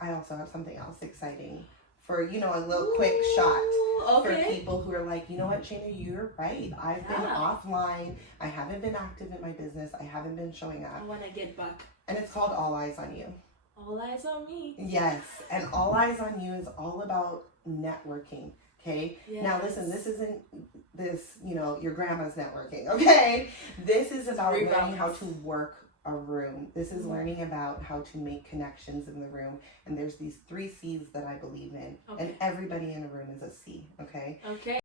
I also have something else exciting for, a little quick shot for people who are like, you know what, Shana, you're right. I've been offline. I haven't been active in my business. I haven't been showing up. I want to get back. And it's called All Eyes on You. All eyes on me. Yes. And All Eyes on You is all about networking. Okay. Yes. Now listen, this isn't your grandma's networking. Okay. This is about learning how to work a room. This is learning about how to make connections in the room. And there's these 3 C's that I believe in. Okay. And everybody in a room is a C. Okay. Okay.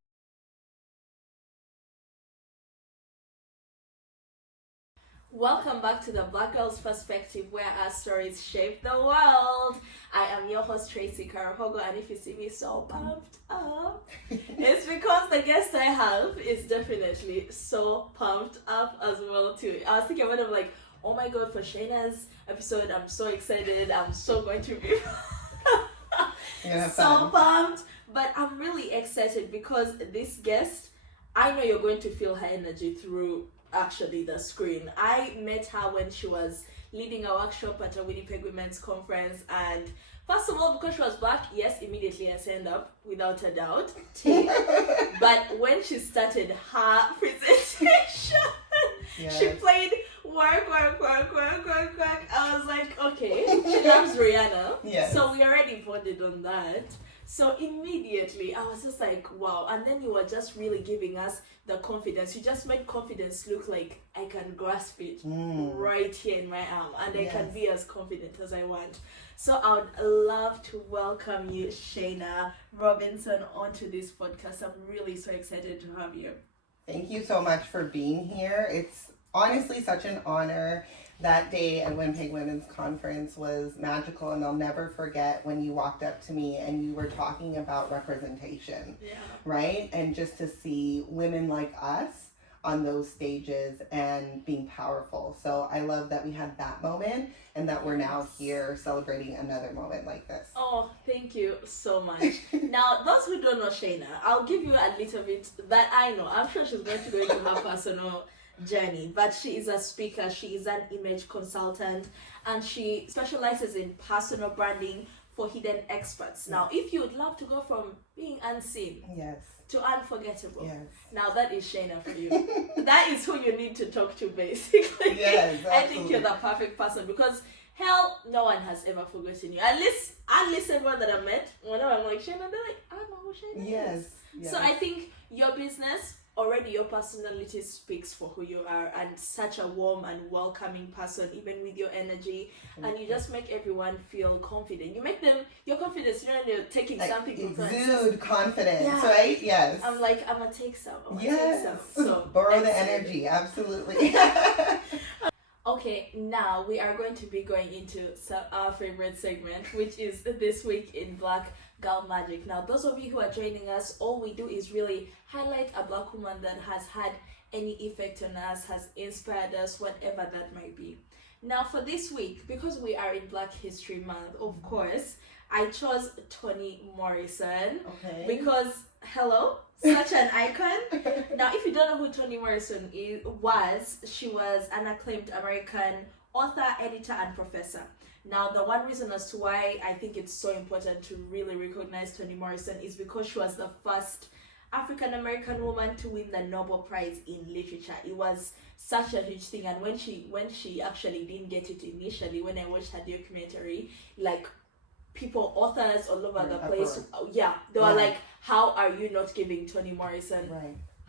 Welcome back to the Black Girl's Perspective, where our stories shape the world. I am your host, Tracy Karahogo, and if you see me so pumped up, it's because the guest I have is definitely so pumped up as well too. I was thinking about it like, oh my god, for Shana's episode, I'm so excited. I'm so going to be so pumped. But I'm really excited because this guest, I know you're going to feel her energy through actually the screen. I met her when she was leading a workshop at a Winnipeg Women's Conference, and first of all, because she was Black, yes, immediately I signed up without a doubt. But when she started her presentation, she played work. I was like, okay, she loves Rihanna. Yes. So we already bonded on that. So immediately I was just like, wow. And then you were just really giving us the confidence. You just made confidence look like I can grasp it right here in my arm, and I can be as confident as I want. So I would love to welcome you, Shana Robinson, onto this podcast. I'm really so excited to have you. Thank you so much for being here. It's honestly such an honor. That day at Winnipeg Women's Conference was magical, and I'll never forget when you walked up to me and you were talking about representation, right? And just to see women like us on those stages and being powerful. So I love that we had that moment and that we're now here celebrating another moment like this. Oh, thank you so much. Now, those who don't know Shana, I'll give you a little bit that I know. I'm sure she's going to go into her personal journey, but she is a speaker, she is an image consultant, and she specializes in personal branding for hidden experts. Now, if you would love to go from being unseen to unforgettable, now that is Shana for you. That is who you need to talk to, basically. Yes, I think you're the perfect person because hell, no one has ever forgotten you. At least everyone that I met, whenever I'm like Shana, they're like, I know who Shana is. Yes. So I think your business, already your personality speaks for who you are, and such a warm and welcoming person, even with your energy. And you just make everyone feel confident. You make them, your confidence, you're taking something for granted. Exude confidence, right? Yes. I'm like, I'm going to take some. So borrow the energy, absolutely. Okay, now we are going to be going into our favorite segment, which is This Week in Black Girl Magic. Now, those of you who are joining us, all we do is really highlight a Black woman that has had any effect on us, has inspired us, whatever that might be. Now, for this week, because we are in Black History Month, of course, I chose Toni Morrison. Okay. Because, hello, such an icon. Now, if you don't know who Toni Morrison was, she was an acclaimed American author, editor, and professor. Now, the one reason as to why I think it's so important to really recognize Toni Morrison is because she was the first African-American woman to win the Nobel Prize in Literature. It was such a huge thing, and when she actually didn't get it initially, when I watched her documentary, like, people, authors all over the place, they were like, how are you not giving Toni Morrison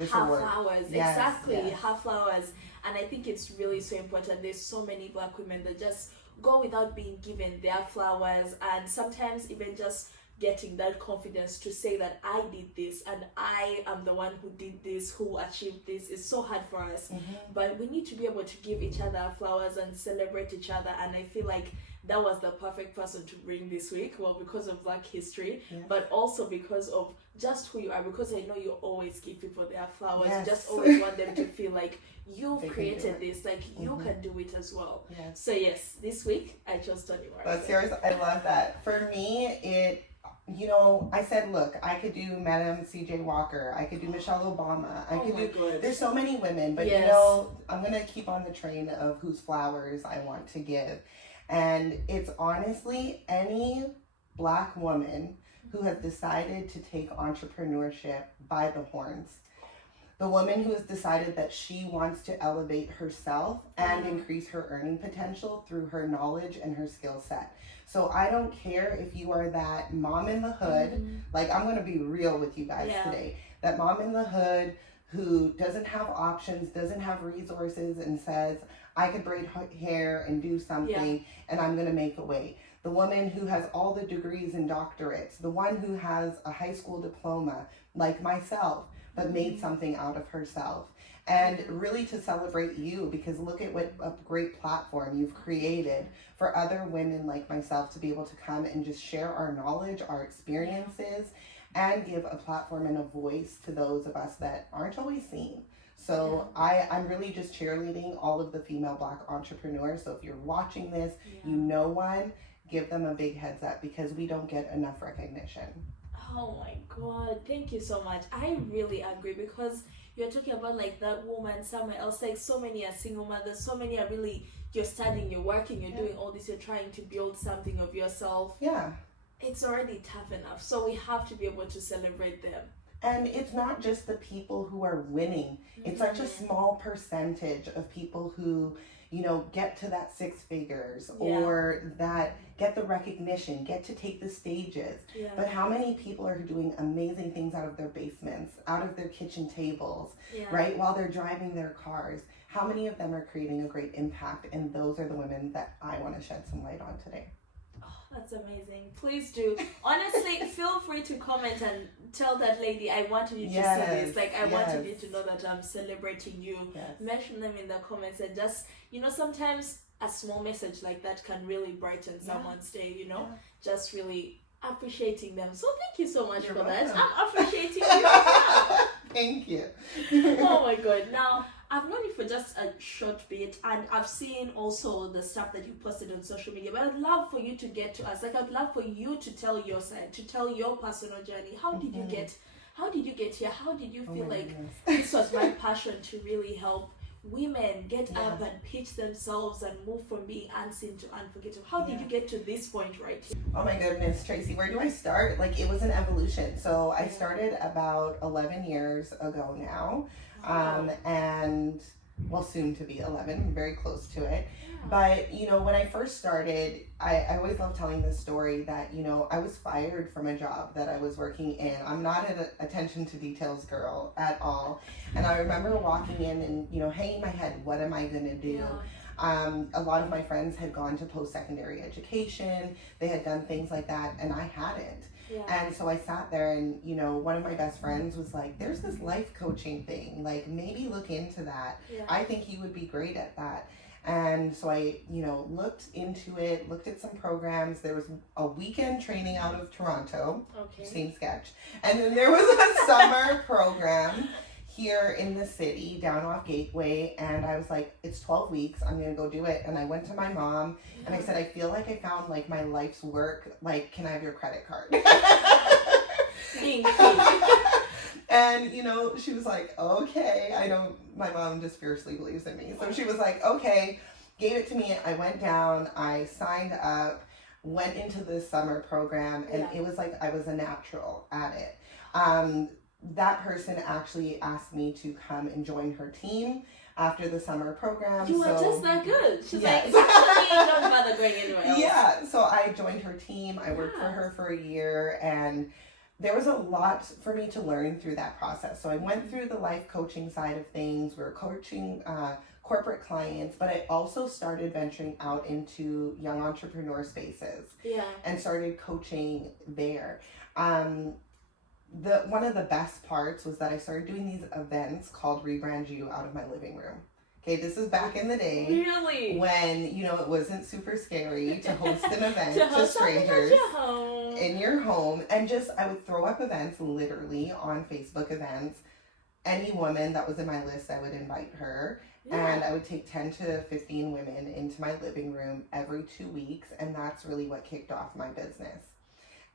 her flowers? Exactly, her flowers. And I think it's really so important. There's so many Black women that just go without being given their flowers, and sometimes even just getting that confidence to say that I did this and I am the one who did this, who achieved this, is so hard for us. But we need to be able to give each other flowers and celebrate each other, and I feel like that was the perfect person to bring this week. Well, because of Black history, but also because of just who you are, because I know you always give people their flowers. You just always want them to feel like you've created this, like you can do it as well. So yes, this week I chose Toni Morrison. That's yours. I love that. For me, I said, look, I could do Madam C.J. Walker. I could do Michelle Obama. There's so many women, but I'm going to keep on the train of whose flowers I want to give. And it's honestly any Black woman who has decided to take entrepreneurship by the horns. The woman who has decided that she wants to elevate herself and increase her earning potential through her knowledge and her skill set. So I don't care if you are that mom in the hood, like I'm going to be real with you guys today, that mom in the hood who doesn't have options, doesn't have resources and says, I could braid hair and do something and I'm going to make a way. The woman who has all the degrees and doctorates, the one who has a high school diploma like myself, but made something out of herself. And really to celebrate you, because look at what a great platform you've created for other women like myself to be able to come and just share our knowledge, our experiences, and give a platform and a voice to those of us that aren't always seen. So I'm really just cheerleading all of the female Black entrepreneurs. So if you're watching this, you know one, give them a big heads up because we don't get enough recognition. Oh my God, thank you so much. I really agree because you're talking about like that woman somewhere else. Like so many are single mothers, so many are really, you're studying, you're working, you're doing all this, you're trying to build something of yourself. Yeah. It's already tough enough. So we have to be able to celebrate them. And it's not just the people who are winning. It's such a small percentage of people who, you know, get to that six figures or that get the recognition, get to take the stages. But how many people are doing amazing things out of their basements, out of their kitchen tables, right? While they're driving their cars. How many of them are creating a great impact? And those are the women that I want to shed some light on today. That's amazing. Please do. Honestly, feel free to comment and tell that lady, I wanted you to see this. Like, I wanted you to know that I'm celebrating you. Mention them in the comments and just, you know, sometimes a small message like that can really brighten someone's day, you know, just really appreciating them. So thank you so much for that. I'm appreciating you as well. Thank you. Oh my God. Now, I've known you for just a short bit and I've seen also the stuff that you posted on social media, but I'd love for you to get to us. Like, I'd love for you to tell your side, to tell your personal journey. How did you get here? How did you feel like this was my passion to really help women get up and pitch themselves and move from being unseen to unforgettable? How did you get to this point right here? Oh my goodness, Tracy, where do I start? Like, it was an evolution. So I started about 11 years ago now. And well, soon to be 11, very close to it. But, you know, when I first started, I always love telling this story that, you know, I was fired from a job that I was working in. I'm not an attention to details girl at all. And I remember walking in and, you know, hanging my head, what am I going to do? A lot of my friends had gone to post-secondary education. They had done things like that, and I hadn't. And so I sat there and, you know, one of my best friends was like, there's this life coaching thing, like maybe look into that. I think you would be great at that. And so I, you know, looked into it, looked at some programs. There was a weekend training out of Toronto, same sketch. And then there was a summer program here in the city, down off Gateway, and I was like, it's 12 weeks, I'm gonna go do it. And I went to my mom and I said, I feel like I found like my life's work, like, can I have your credit card? And, you know, she was like, okay, my mom just fiercely believes in me. So she was like, okay, gave it to me. I went down, I signed up, went into the summer program, and it was like I was a natural at it. That person actually asked me to come and join her team after the summer program. You were just that good. She's like, actually, don't bother going anywhere else. Yeah, so I joined her team. I worked for her for a year, and there was a lot for me to learn through that process. So I went through the life coaching side of things. We were coaching corporate clients, but I also started venturing out into young entrepreneur spaces and started coaching there. One of the best parts was that I started doing these events called Rebrand You out of my living room. Okay, this is back in the day. Really? When, you know, it wasn't super scary to host an event to strangers in your home. And just, I would throw up events literally on Facebook events. Any woman that was in my list, I would invite her. And I would take 10 to 15 women into my living room every 2 weeks. And that's really what kicked off my business.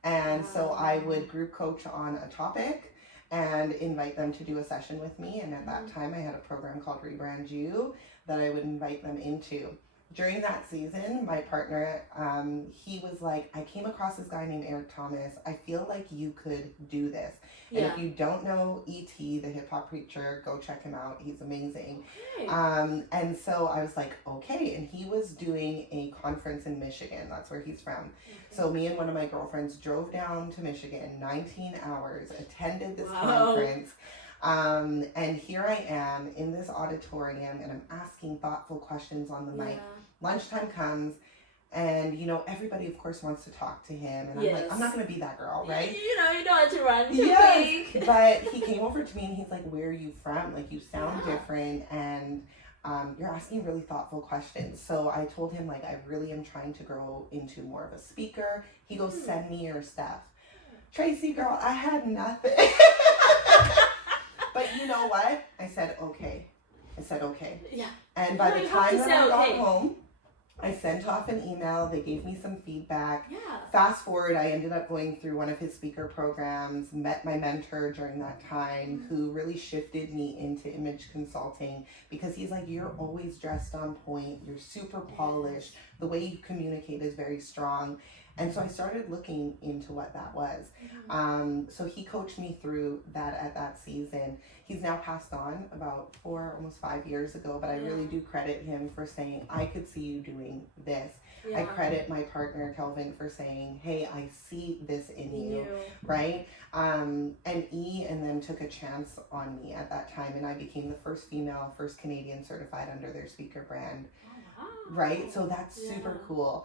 And so I would group coach on a topic and invite them to do a session with me. And at that time, I had a program called Rebrand You that I would invite them into. during that season, my partner, he was like, I came across this guy named Eric Thomas. I feel like you could do this. And Yeah. if you don't know E.T., the hip hop preacher, go check him out. He's amazing. Okay. And so I was like, okay. And he was doing a conference in Michigan. That's where he's from. Okay. So me and one of my girlfriends drove down to Michigan, 19 hours, attended this Wow. conference. And here I am in this auditorium, and I'm asking thoughtful questions on the mic. Yeah. Lunchtime comes, and everybody of course wants to talk to him, and I'm Yes. like, I'm not gonna be that girl, right? You don't want to run too Yes, big. but he came over to me and he's like, where are you from? Like, you sound Yeah. different, and you're asking really thoughtful questions. So I told him, like, I really am trying to grow into more of a speaker. He goes, send me your stuff. Tracy, girl, I had nothing. But you know what? I said, okay. Yeah. And by No, the you have time to that say I got okay. home, I sent off an email. They gave me some feedback. Yeah. Fast forward, I ended up going through one of his speaker programs, met my mentor during that time, who really shifted me into image consulting, because he's like, you're always dressed on point, you're super polished, the way you communicate is very strong. And so I started looking into what that was. So he coached me through that at that season. He's now passed on about 4, almost 5 years ago, but I really do credit him for saying, I could see you doing this. Yeah. I credit my partner Kelvin for saying, hey, I see this in you, right? And E and them took a chance on me at that time, and I became the first female, first Canadian certified under their speaker brand, Oh, wow. right? So that's super cool.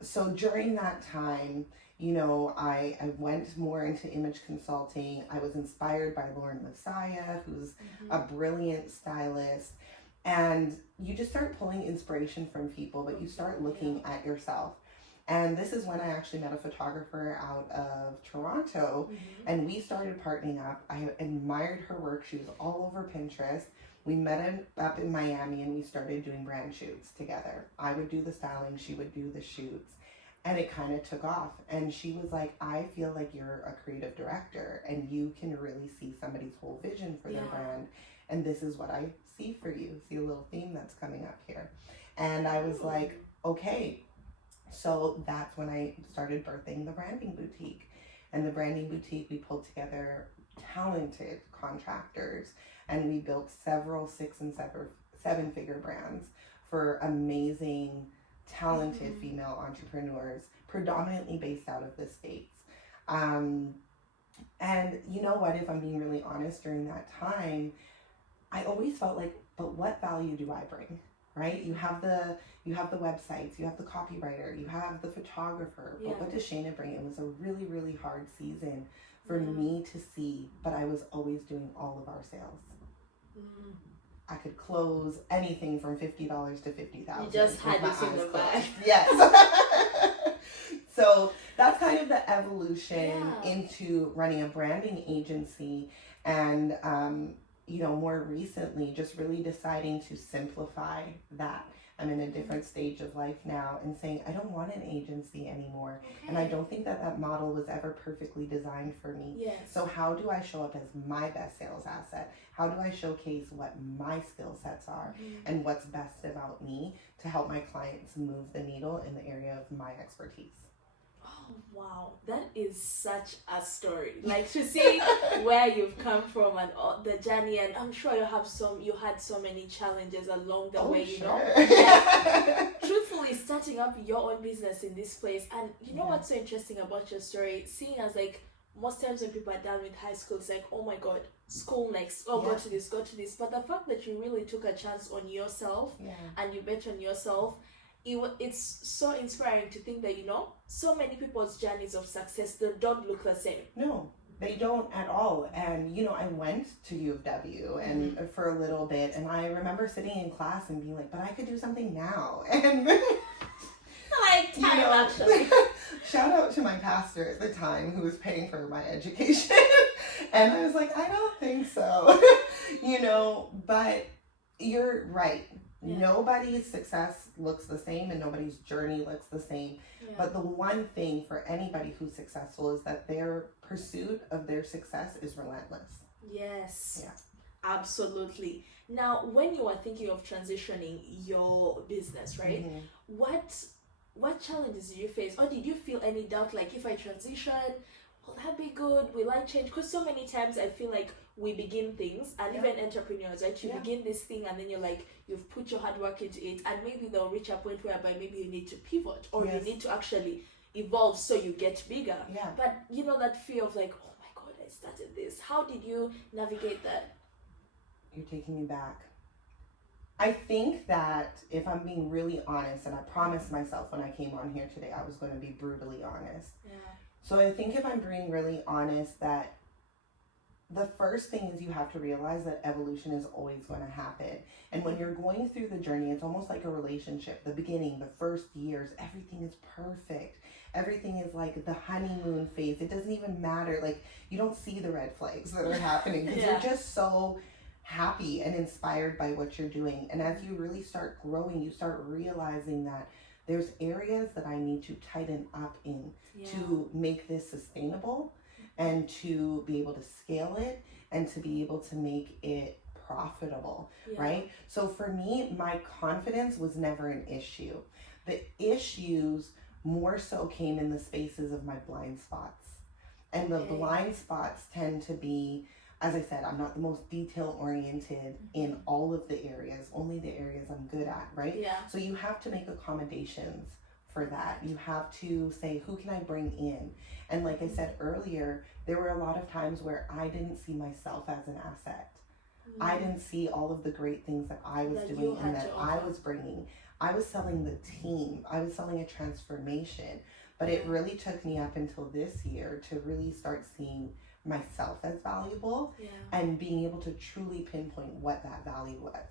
So during that time, I went more into image consulting. I was inspired by Lauren Messiah, who's a brilliant stylist. And you just start pulling inspiration from people, but you start looking at yourself. And this is when I actually met a photographer out of Toronto, and we started partnering up. I admired her work. She was all over Pinterest. We met up in Miami, and we started doing brand shoots together. I would do the styling, she would do the shoots. And it kind of took off. And she was like, I feel like you're a creative director, and you can really see somebody's whole vision for their brand. And this is what I see for you. See a little theme that's coming up here. And I was like, okay. So that's when I started birthing the branding boutique. And the branding boutique, we pulled together talented contractors, and we built several 6- and 7-figure brands for amazing, talented female entrepreneurs, predominantly based out of the States. And you know what, if I'm being really honest, during that time, I always felt like, but what value do I bring? Right? You have the websites, you have the copywriter, you have the photographer, but what does Shana bring? It was a really, really hard season for me to see, but I was always doing all of our sales. I could close anything from $50 to $50,000. You just had this in the bag. Yes. So that's kind of the evolution into running a branding agency, and more recently, just really deciding to simplify that. I'm in a different stage of life now, and saying I don't want an agency anymore. And I don't think that model was ever perfectly designed for me. Yes. So how do I show up as my best sales asset? How do I showcase what my skill sets are and what's best about me to help my clients move the needle in the area of my expertise? Oh, wow, that is such a story. Like, to see where you've come from and all the journey, and I'm sure you had so many challenges along the way, you know. Like, truthfully, starting up your own business in this place, and you know what's so interesting about your story, seeing as like most times when people are done with high school, it's like, oh my god, school next, go to this, but the fact that you really took a chance on yourself and you bet on yourself, it's so inspiring to think that, so many people's journeys of success, they don't look the same. No, they don't at all. And, I went to U of W and for a little bit, and I remember sitting in class and being like, but I could do something now. And actually. Shout out to my pastor at the time who was paying for my education. And I was like, I don't think so. But you're right. Nobody's success looks the same, and nobody's journey looks the same. But the one thing for anybody who's successful is that their pursuit of their success is relentless. Yes. Yeah. Absolutely. Now, when you are thinking of transitioning your business, right? Mhm. What challenges did you face, or did you feel any doubt? Like, if I transition, will that be good? Will I change? Because so many times I feel like we begin things, and Yeah. even entrepreneurs, right? You Yeah. begin this thing, and then you're like, you've put your hard work into it, and maybe they'll reach a point whereby maybe you need to pivot, or Yes. you need to actually evolve so you get bigger. Yeah. But you know that fear of like, oh my god, I started this. How did you navigate that? You're taking me back. I think that if I'm being really honest, and I promised myself when I came on here today I was going to be brutally honest. Yeah. So I think if I'm being really honest, that the first thing is you have to realize that evolution is always going to happen. And when you're going through the journey, it's almost like a relationship. The beginning, the first years, everything is perfect. Everything is like the honeymoon phase. It doesn't even matter. Like, you don't see the red flags that are happening because Yeah. you're just so happy and inspired by what you're doing. And as you really start growing, you start realizing that there's areas that I need to tighten up in Yeah. to make this sustainable and to be able to scale it and to be able to make it profitable, Yeah. right? So for me, my confidence was never an issue. The issues more so came in the spaces of my blind spots. And the Okay. blind spots tend to be, as I said, I'm not the most detail oriented in all of the areas, only the areas I'm good at, right? Yeah. So you have to make accommodations for that. You have to say, who can I bring in? And like I said earlier, there were a lot of times where I didn't see myself as an asset. I didn't see all of the great things that I was That you doing had and that to I offer. was bringing. I was selling the team. I was selling a transformation. But it Yeah. really took me up until this year to really start seeing myself as valuable Yeah. and being able to truly pinpoint what that value was.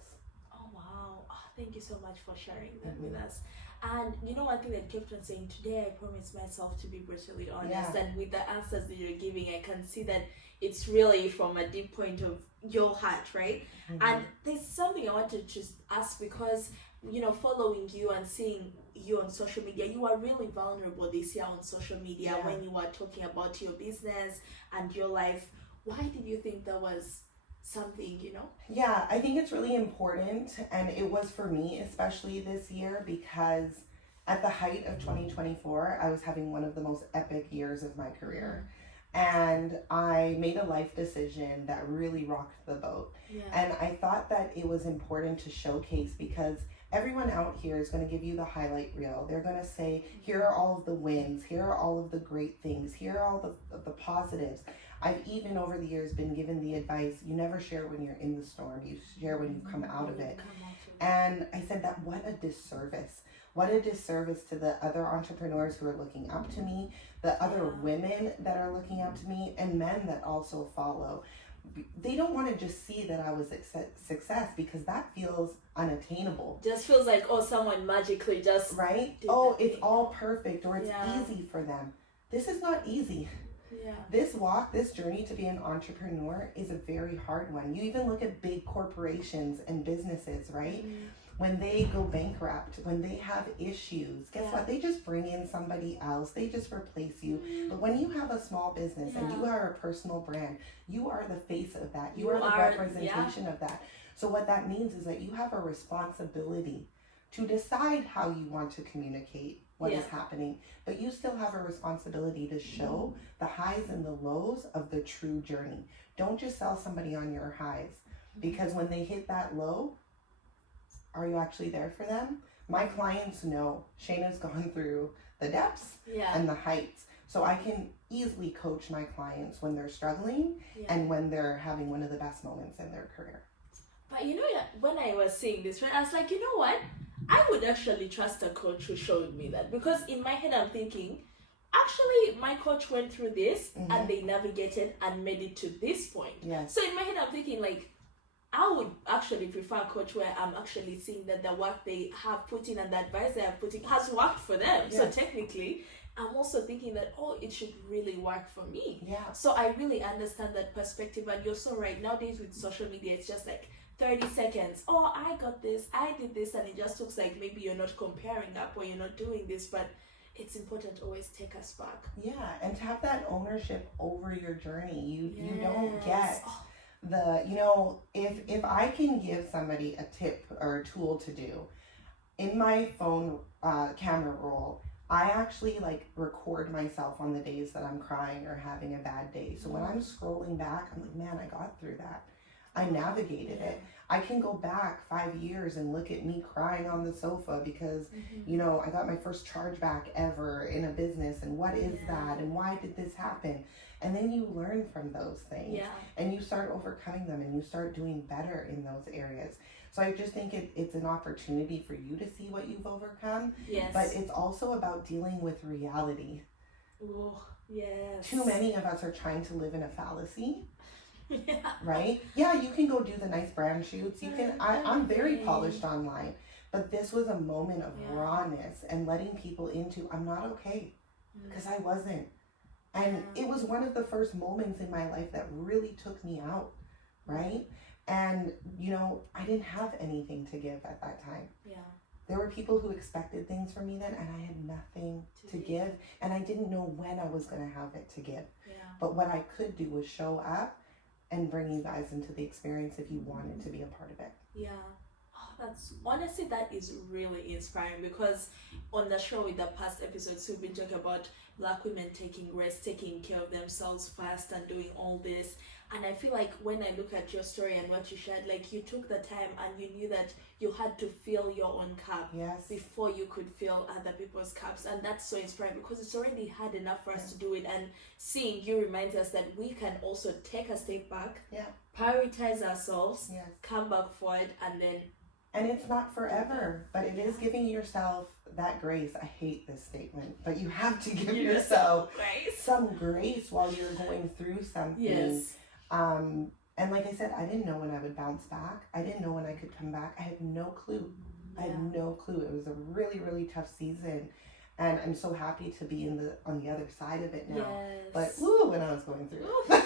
Oh wow. Thank you so much for sharing that Mhm. with us. And you know one thing that I kept on saying today, I promised myself to be brutally honest. Yeah. And with the answers that you're giving, I can see that it's really from a deep point of your heart, right? Mhm. And there's something I wanted to just ask, because you know, following you and seeing you on social media, you are really vulnerable this year on social media. Yeah. When you are talking about your business and your life. Why did you think that was something, you know? Yeah, I think it's really important, and it was for me, especially this year, because at the height of 2024, I was having one of the most epic years of my career. And I made a life decision that really rocked the boat. Yeah. And I thought that it was important to showcase, because everyone out here is going to give you the highlight reel. They're going to say, here are all of the wins, here are all of the great things, here are all the positives. I've even over the years been given the advice, you never share when you're in the storm, you share when you come out of it. And I said that, what a disservice. What a disservice to the other entrepreneurs who are looking up to me, the other women that are looking up to me, and men that also follow. They don't want to just see that I was success, because that feels unattainable. Just feels like, oh, someone magically just right? did Oh, that it's thing. all perfect, or it's Yeah. easy for them. This is not easy. Yeah. This walk, this journey to be an entrepreneur is a very hard one. You even look at big corporations and businesses, right? When they go bankrupt, when they have issues, guess what? They just bring in somebody else. They just replace you. But when you have a small business and you are a personal brand, you are the face of that. You are the representation of that. So what that means is that you have a responsibility to decide how you want to communicate what is happening, but you still have a responsibility to show the highs and the lows of the true journey. Don't just sell somebody on your highs, because when they hit that low, are you actually there for them? My clients know Shana's gone through the depths and the heights, so I can easily coach my clients when they're struggling and when they're having one of the best moments in their career. But you know, when I was seeing this, right, I was like, you know what? I would actually trust a coach who showed me that, because in my head I'm thinking, actually my coach went through this and they navigated and made it to this point. Yes. So in my head I'm thinking, like, I would actually prefer a coach where I'm actually seeing that the work they have put in and the advice they have put in has worked for them. Yes. So technically, I'm also thinking that, oh, it should really work for me. Yeah. So I really understand that perspective, and you're so right. Nowadays with social media, it's just like 30 seconds. Oh, I got this, I did this, and it just looks like maybe you're not comparing up or you're not doing this, but it's important to always take us back. Yeah, and to have that ownership over your journey. You don't get if I can give somebody a tip or a tool to do, in my phone camera roll, I actually like record myself on the days that I'm crying or having a bad day. So when I'm scrolling back, I'm like, man, I got through that. I navigated it. I can go back 5 years and look at me crying on the sofa because, I got my first chargeback ever in a business, and what is that, and why did this happen? And then you learn from those things, and you start overcoming them, and you start doing better in those areas. So I just think it's an opportunity for you to see what you've overcome. Yes. But it's also about dealing with reality. Oh, yes. Too many of us are trying to live in a fallacy. Yeah. Right? Yeah, you can go do the nice brand shoots. You can. I'm very polished online, but this was a moment of rawness and letting people into I'm not okay, because I wasn't, and it was one of the first moments in my life that really took me out, right? And I didn't have anything to give at that time. Yeah. There were people who expected things from me then, and I had nothing to give, and I didn't know when I was going to have it to give. Yeah. But what I could do was show up and bring you guys into the experience if you wanted to be a part of it. Yeah. That is really inspiring, because on the show in the past episodes we've been talking about Black women taking rest, taking care of themselves first, and doing all this. And I feel like when I look at your story and what you shared, like you took the time and you knew that you had to fill your own cup before you could fill other people's cups. And that's so inspiring, because it's already hard enough for us to do it. And seeing you reminds us that we can also take a step back, prioritize ourselves, come back forward, and then... And it's not forever, but it is giving yourself that grace. I hate this statement, but you have to give yourself some grace while you're going through something. Yes. And like I said, I didn't know when I would bounce back. I didn't know when I could come back. I had no clue. I had no clue. It was a really, really tough season. And I'm so happy to be on the other side of it now. Yes. But when I was going through it.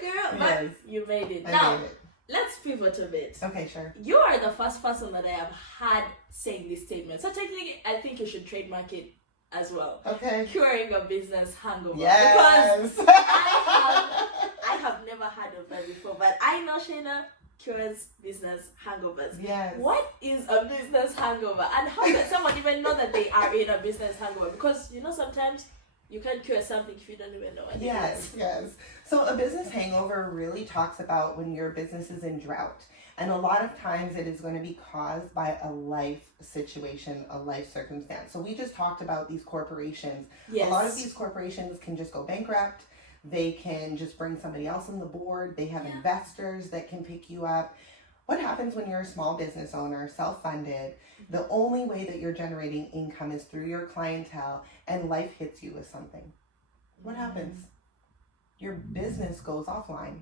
Girl. But you made it. I made it. Let's pivot a bit. Okay, sure. You are the first person that I have had saying this statement. So technically, I think you should trademark it as well. Okay. Curing a business hangover. Yes. Because I have never heard of that before, but I know Shana cures business hangovers. Yes. What is a business hangover? And how can someone even know that they are in a business hangover? Because, sometimes you can't cure something if you don't even know what it is. Yes. So a business hangover really talks about when your business is in drought. And a lot of times it is going to be caused by a life situation, a life circumstance. So we just talked about these corporations. Yes. A lot of these corporations can just go bankrupt. They can just bring somebody else on the board. They have investors that can pick you up. What happens when you're a small business owner, self-funded? The only way that you're generating income is through your clientele, and life hits you with something. What happens? Your business goes offline.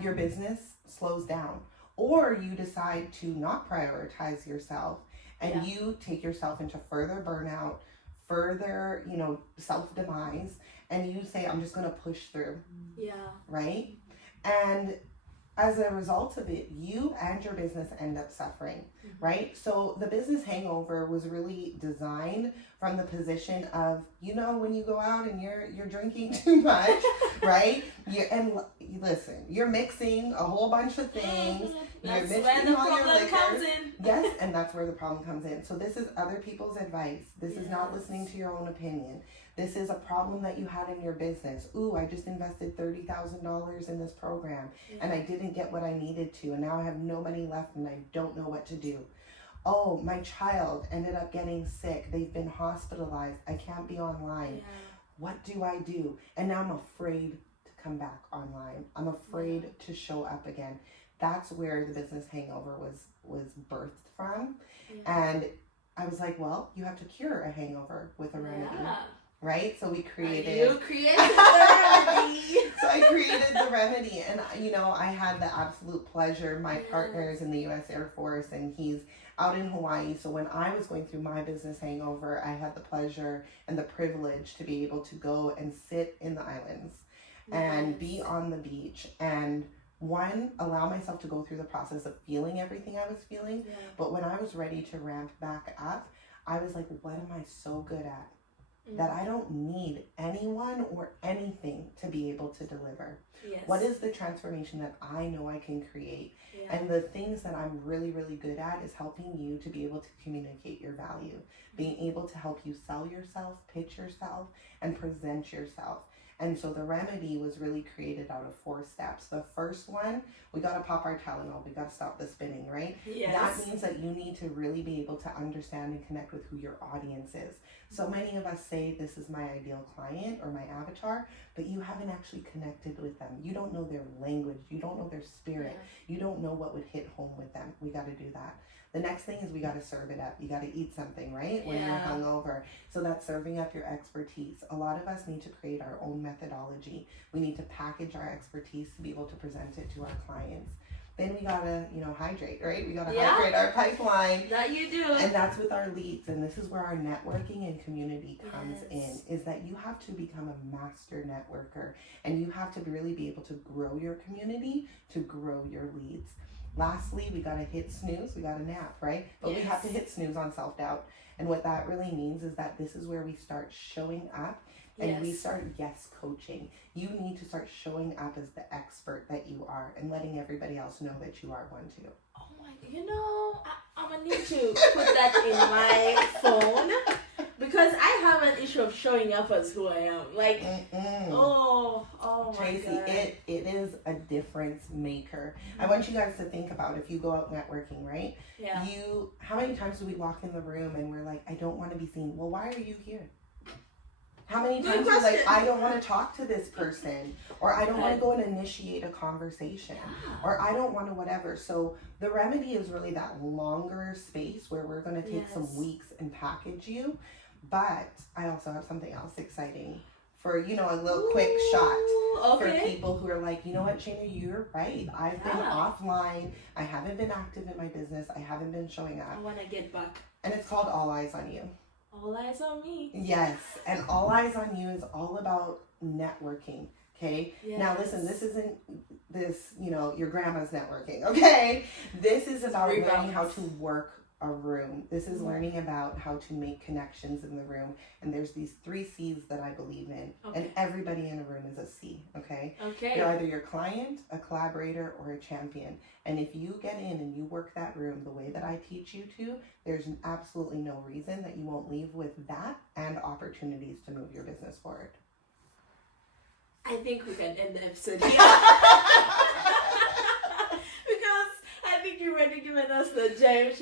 Your business slows down. Or you decide to not prioritize yourself, and you take yourself into further burnout, further, self-demise, and you say, I'm just going to push through. Yeah. Right? And as a result of it, you and your business end up suffering, right? So the business hangover was really designed from the position of, when you go out and you're drinking too much, right? Listen, you're mixing a whole bunch of things. That's where the problem comes in. Yes, and that's where the problem comes in. So this is other people's advice. This is not listening to your own opinion. This is a problem that you had in your business. Ooh, I just invested $30,000 in this program and I didn't get what I needed to, and now I have no money left and I don't know what to do. Oh, my child ended up getting sick. They've been hospitalized. I can't be online. What do I do? And now I'm afraid to come back online. I'm afraid to show up again. That's where the business hangover was birthed from. And I was like, well, you have to cure a hangover with a remedy. Right? So we created... You created the remedy! So I created the remedy. And, I had the absolute pleasure. My partner's in the U.S. Air Force, and he's out in Hawaii. So when I was going through my business hangover, I had the pleasure and the privilege to be able to go and sit in the islands and be on the beach and allow myself to go through the process of feeling everything I was feeling. But when I was ready to ramp back up, I was like, what am I so good at? that I don't need anyone or anything to be able to deliver. Yes. What is the transformation that I know I can create? Yeah. And the things that I'm really, really good at is helping you to be able to communicate your value, being able to help you sell yourself, pitch yourself, and present yourself. And so the remedy was really created out of 4 steps. The first one, we got to pop our Tylenol. We got to stop the spinning, right? Yes. That means that you need to really be able to understand and connect with who your audience is. So many of us say this is my ideal client or my avatar, but you haven't actually connected with them. You don't know their language. You don't know their spirit. You don't know what would hit home with them. We got to do that. The next thing is we got to serve it up. You got to eat something, right? When you're hungover. So that's serving up your expertise. A lot of us need to create our own methodology. We need to package our expertise to be able to present it to our clients. Then we gotta, hydrate, right? We gotta hydrate our pipeline. That you do. And that's with our leads. And this is where our networking and community comes in, is that you have to become a master networker. And you have to really be able to grow your community, to grow your leads. Lastly, we got to hit snooze. We got to nap, right? But we have to hit snooze on self-doubt. And what that really means is that this is where we start showing up and we start coaching. You need to start showing up as the expert that you are and letting everybody else know that you are one too. Oh my, I'm going to need to put that in my phone because I have an issue of showing up as who I am. Like, oh my Tracy, God. it is a difference maker. I want you guys to think about if you go out networking, right? Yeah. How many times do we walk in the room and we're like, I don't want to be seen. Well, why are you here? How many times you're like, I don't want to talk to this person, or I don't want to go and initiate a conversation, or I don't want to whatever. So the remedy is really that longer space where we're going to take some weeks and package you. But I also have something else exciting for, a little quick shot for people who are like, you know what, Shana, you're right. I've been offline. I haven't been active in my business. I haven't been showing up. I want to get back. And it's called All Eyes on You. All eyes on me. Yes, and All Eyes on You is all about networking, okay? Yes. Now listen, this isn't your grandma's networking, okay? This is about learning how to work a room. This is learning about how to make connections in the room. And there's these 3 C's that I believe in. Okay. And everybody in a room is a C, okay? Okay. You're either your client, a collaborator, or a champion. And if you get in and you work that room the way that I teach you to, there's absolutely no reason that you won't leave with that and opportunities to move your business forward. I think we can end the episode here. Because I think you've already given us the gem.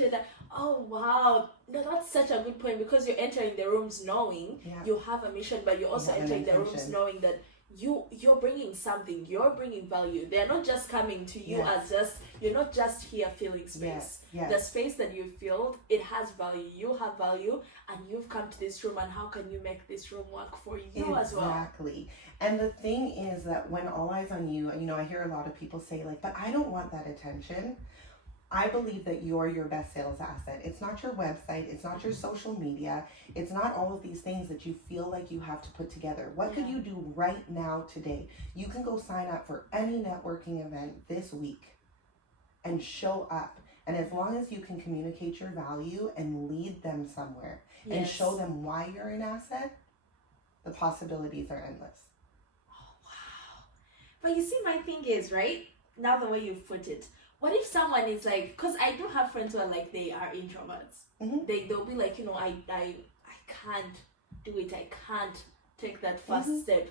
Oh wow, no, that's such a good point, because you're entering the rooms knowing you have a mission, but you're also entering the rooms knowing that you're bringing something, you're bringing value. They're not just coming to you as just, you're not just here filling space. The space that you filled, it has value. You have value, and you've come to this room, and how can you make this room work for you as well? Exactly. And the thing is that when All Eyes on You, I hear a lot of people say like, but I don't want that attention. I believe that you're your best sales asset. It's not your website. It's not your social media. It's not all of these things that you feel like you have to put together. What could you do right now today? You can go sign up for any networking event this week and show up. And as long as you can communicate your value and lead them somewhere and show them why you're an asset, the possibilities are endless. Oh, wow. But you see, my thing is, right? Now the way you've put it, what if someone is like, because I do have friends who are like, they are introverts. They'll be like, I can't do it. I can't take that first step.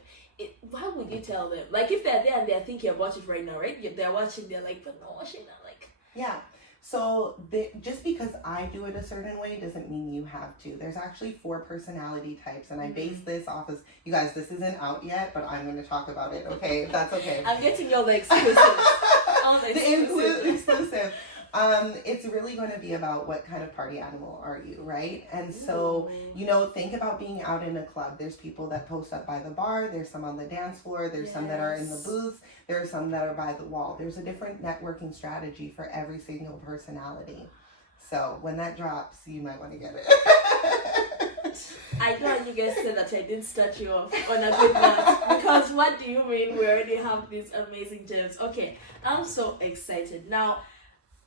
Why would you tell them? Like, if they're there and they're thinking about it right now, right? They're watching, they're like, but no, Shana, like. Yeah. So just because I do it a certain way doesn't mean you have to. There's actually 4 personality types, and I base this off of, you guys, this isn't out yet, but I'm going to talk about it, okay? If that's okay. I'm getting all the exclusives. The exclusive. It's really going to be about what kind of party animal are you, right? And so, think about being out in a club. There's people that post up by the bar. There's some on the dance floor. There's some that are in the booths. There are some that are by the wall. There's a different networking strategy for every single personality. So when that drops, you might want to get it. I know you guys said that I didn't start you off on a good note, because what do you mean we already have these amazing gems? Okay, I'm so excited. Now,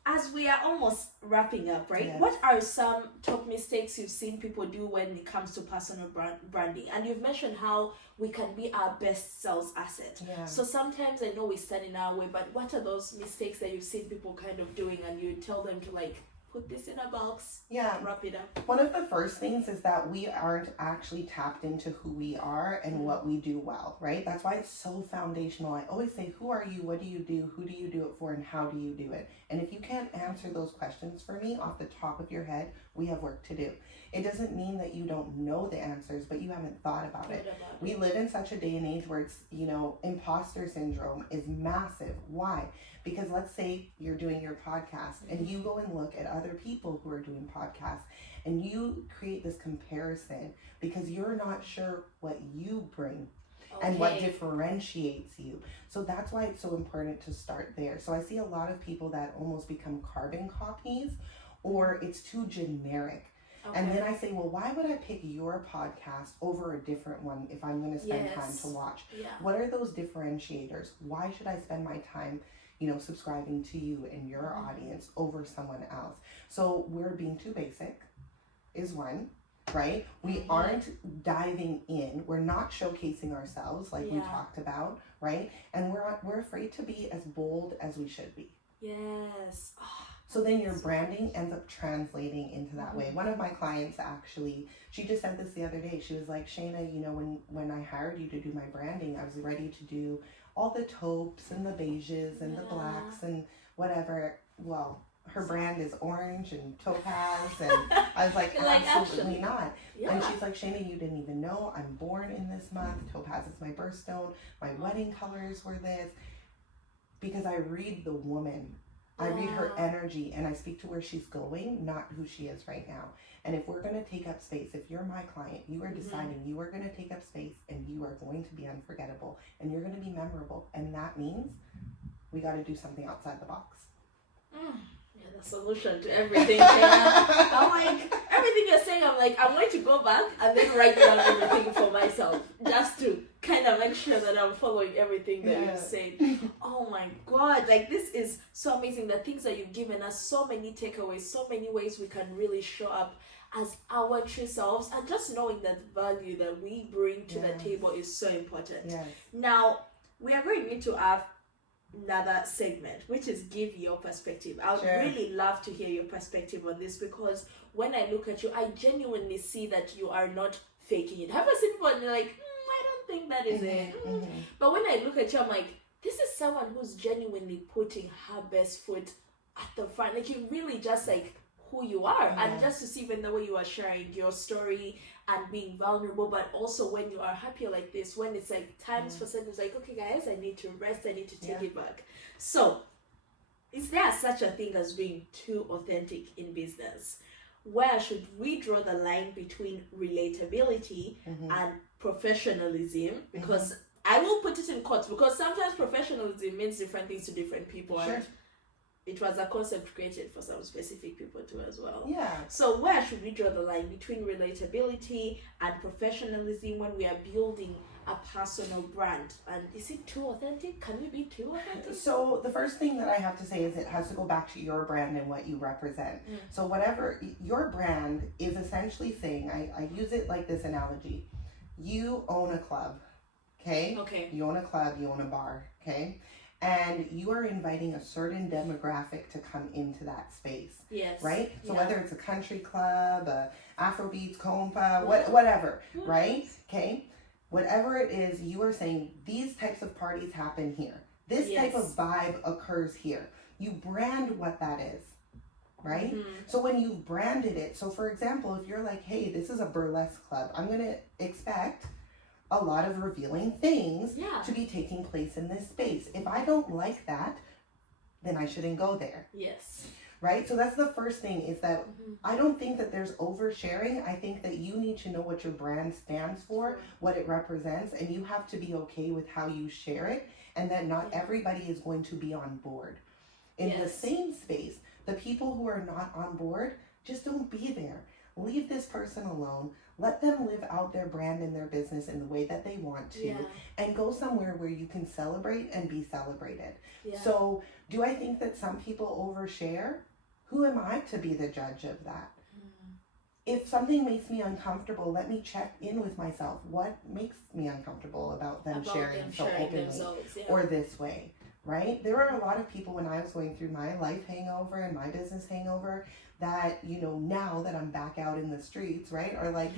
as we are almost wrapping up, right? Yes. What are some top mistakes you've seen people do when it comes to personal branding? And you've mentioned how we can be our best sales asset. Yeah. So sometimes I know we stand in our way, but what are those mistakes that you've seen people kind of doing and you tell them to like put this in a box, Yeah. wrap it up? One of the first things is that we aren't actually tapped into who we are and what we do well, right? That's why it's so foundational. I always say, who are you? What do you do? Who do you do it for? And how do you do it? And if you can't answer those questions for me off the top of your head, we have work to do. It doesn't mean that you don't know the answers, but you haven't thought about it. We live in such a day and age where it's, imposter syndrome is massive. Why? Because let's say you're doing your podcast and you go and look at other people who are doing podcasts and you create this comparison because you're not sure what you bring and what differentiates you. So that's why it's so important to start there. So I see a lot of people that almost become carbon copies or it's too generic. Okay. And then I say, well, why would I pick your podcast over a different one if I'm going to spend time to watch? Yeah. What are those differentiators? Why should I spend my time subscribing to you and your audience over someone else? So we're being too basic is one, right? We aren't diving in. We're not showcasing ourselves like we talked about, right? And we're afraid to be as bold as we should be. Yes. So then your branding ends up translating into that way. One of my clients actually, she just said this the other day. She was like, Shana, when I hired you to do my branding, I was ready to do all the taupes and the beiges and the blacks and whatever. Well, her brand is orange and topaz. And I was like, absolutely not. Yeah. And she's like, Shana, you didn't even know. I'm born in this month. Topaz is my birthstone. My wedding colors were this. Because I read the woman. I read her energy and I speak to where she's going, not who she is right now. And if we're going to take up space, if you're my client, you are deciding you are going to take up space and you are going to be unforgettable and you're going to be memorable. And that means we got to do something outside the box. Yeah, the solution to everything. I'm like, everything you're saying, I'm going to go back and then write down everything for myself just to kind of make sure that I'm following everything that you've said. Oh my God, this is so amazing. The things that you've given us, so many takeaways, so many ways we can really show up as our true selves, and just knowing that value that we bring to the table is so important. Yes. Now, we are going into our another segment, which is give your perspective. I would really love to hear your perspective on this, because when I look at you, I genuinely see that you are not faking it. Have I seen people and you're like, I don't think that is it. But when I look at you, I'm like, this is someone who's genuinely putting her best foot at the front. Like, you really just who you are. And just to see even the way you are sharing your story and being vulnerable, but also when you are happier like this, when it's times for certain, it's okay guys, I need to rest, I need to take it back. So is there such a thing as being too authentic in business? Where should we draw the line between relatability and professionalism? Because I will put it in quotes, because sometimes professionalism means different things to different people. And it was a concept created for some specific people too as well. Yeah. So where should we draw the line between relatability and professionalism when we are building a personal brand? And is it too authentic? Can we be too authentic? So the first thing that I have to say is it has to go back to your brand and what you represent. So whatever your brand is essentially saying, I use it like this analogy. You own a club, okay? You own a club, you own a bar, okay? And you are inviting a certain demographic to come into that space. Yes. Right? So whether it's a country club, a Afrobeats, compa, whatever, right? Okay? Whatever it is, you are saying these types of parties happen here. This type of vibe occurs here. You brand what that is, right? So when you've branded it, so for example, if you're like, hey, this is a burlesque club, I'm going to expect a lot of revealing things to be taking place in this space. If I don't like that, then I shouldn't go there. Yes. Right? So that's the first thing, is that I don't think that there's oversharing. I think that you need to know what your brand stands for, what it represents, and you have to be okay with how you share it, and that not everybody is going to be on board. In the same space, the people who are not on board, just don't be there. leave this person alone. Let them live out their brand and their business in the way that they want to, and go somewhere where you can celebrate and be celebrated. So do I think that some people overshare? Who am I to be the judge of that? If something makes me uncomfortable, let me check in with myself. What makes me uncomfortable about them sharing so openly or this way, right? There are a lot of people, when I was going through my life hangover and my business hangover, that, you know, now that I'm back out in the streets, right, are like,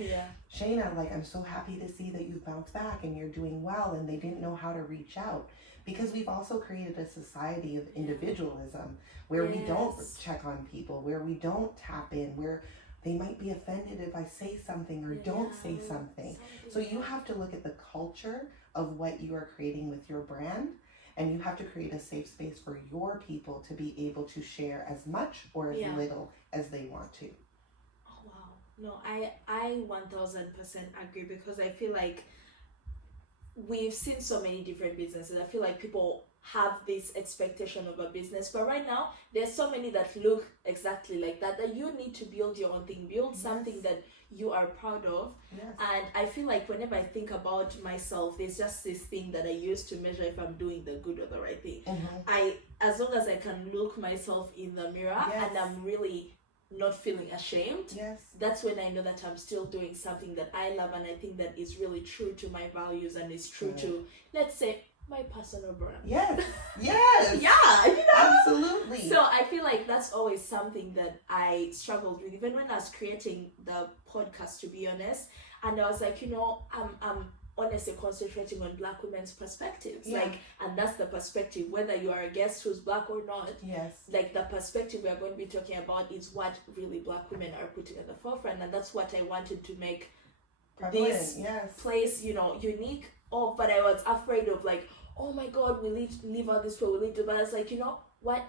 Shana, like, I'm so happy to see that you've bounced back and you're doing well, and they didn't know how to reach out. Because we've also created a society of individualism where we don't check on people, where we don't tap in, where they might be offended if I say something or don't say something. So you have to look at the culture of what you are creating with your brand, and you have to create a safe space for your people to be able to share as much or as little as they want to. Oh, wow. No, I 1000% agree, because I feel like we've seen so many different businesses. I feel like people have this expectation of a business, but right now there's so many that look exactly like that, that you need to build your own thing, build something that you are proud of. And I feel like whenever I think about myself, there's just this thing that I use to measure if I'm doing the good or the right thing. As long as I can look myself in the mirror and I'm really not feeling ashamed, that's when I know that I'm still doing something that I love, and I think that is really true to my values and is true to, let's say, my personal brand. Yeah, you know? Absolutely. So I feel like that's always something that I struggled with, even when I was creating the podcast, to be honest. And I was like, you know, I'm honestly concentrating on Black women's perspectives, like, and that's the perspective, whether you are a guest who's Black or not. Like, the perspective we are going to be talking about is what really Black women are putting at the forefront, and that's what I wanted to make this place, you know, unique. But I was afraid of, like, oh my God, we live out this way, we live. But I was like, you know, what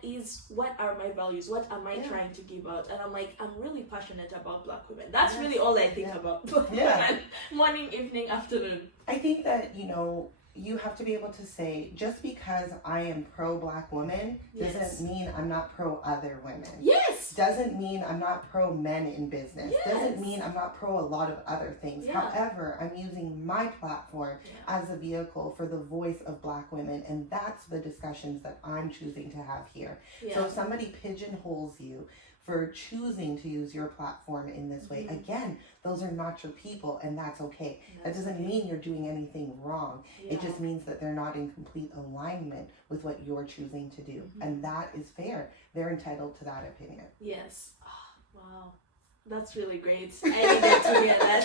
are my values? What am I trying to give out? And I'm like, I'm really passionate about Black women. That's really all I think about Black women. Morning, evening, afternoon. I think that, you know, you have to be able to say, just because I am pro-Black woman doesn't mean I'm not pro other women. Doesn't mean I'm not pro men in business. Doesn't mean I'm not pro a lot of other things. However, I'm using my platform as a vehicle for the voice of Black women, and that's the discussions that I'm choosing to have here. So if somebody pigeonholes you for choosing to use your platform in this way, again, those are not your people, and that's okay. That doesn't mean you're doing anything wrong. It just means that they're not in complete alignment with what you're choosing to do, and that is fair. They're entitled to that opinion. Wow, that's really great. I needed to hear that.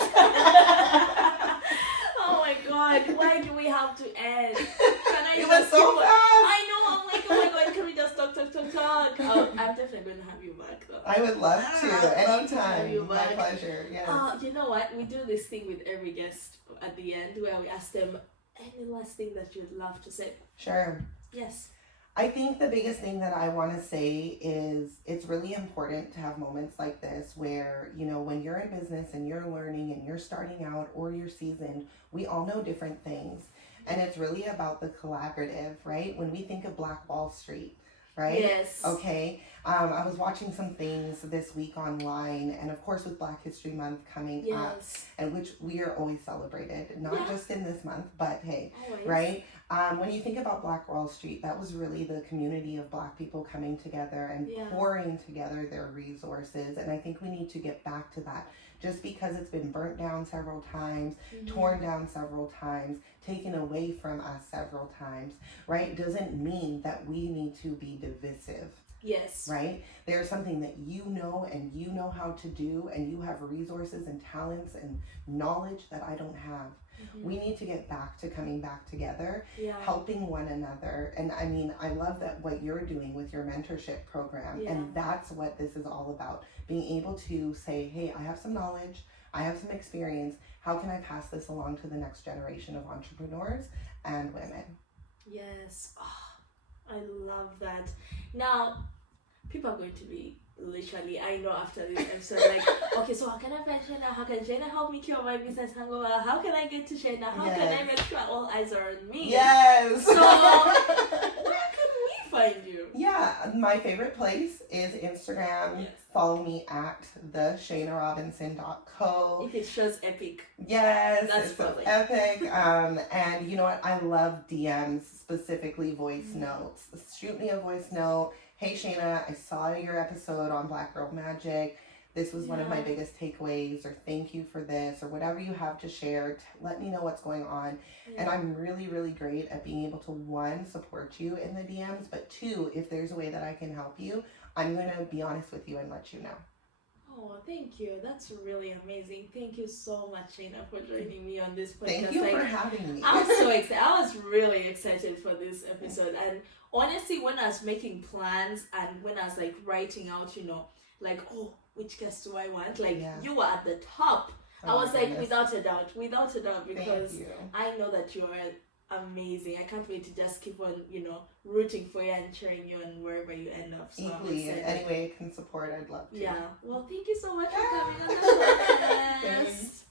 Oh my God, why do we have to end? Can I it was so fast. I know, I'm like, oh my God, can we just talk? Oh, I'm definitely going to have you back though. I would love to, anytime. My pleasure, You know what, we do this thing with every guest at the end where we ask them any last thing that you'd love to say. Sure. Yes. I think the biggest thing that I want to say is it's really important to have moments like this where, you know, when you're in business and you're learning and you're starting out or you're seasoned, we all know different things. And it's really about the collaborative, right? When we think of Black Wall Street, right? Yes. Okay. I was watching some things this week online, and of course with Black History Month coming up, and which we are always celebrated, not just in this month, but hey, right? When you think about Black Wall Street, that was really the community of Black people coming together and pouring together their resources, and I think we need to get back to that. Just because it's been burnt down several times, torn down several times, taken away from us several times, right, doesn't mean that we need to be divisive. Yes. Right? There's something that you know and you know how to do, and you have resources and talents and knowledge that I don't have. We need to get back to coming back together, helping one another. And I mean, I love that what you're doing with your mentorship program. And that's what this is all about. Being able to say, hey, I have some knowledge, I have some experience. How can I pass this along to the next generation of entrepreneurs and women? Yes. Oh, I love that. Now, people are going to be literally, I know after this episode, like, okay, so how can I find Shana? How can Shana help me cure my business hangover? How can I get to Shana? How can I make sure all eyes are on me? Yes. So, where can we find you? Yeah, my favorite place is Instagram. Yes. Follow me at theshanarobinson.co. If it shows epic. Yes, That's it's probably epic. And you know what? I love DMs, specifically voice notes. Shoot me a voice note. Hey Shana, I saw your episode on Black Girl Magic. This was one of my biggest takeaways, or thank you for this, or whatever you have to share. Let me know what's going on. And I'm really, really great at being able to, one, support you in the DMs, but two, if there's a way that I can help you, I'm going to be honest with you and let you know. Oh, thank you. That's really amazing. Thank you so much, Shana, for joining me on this podcast. Thank you for having me. I'm so excited. I was really excited for this episode. And honestly, when I was making plans and when I was like writing out, like, oh, which guest do I want? Like, you were at the top. I was like, without a doubt, because I know that you are amazing. I can't wait to just keep on, rooting for you and cheering you on wherever you end up. So equally, in any way I can support, I'd love to. Yeah. Well, thank you so much for coming on the podcast. Thanks.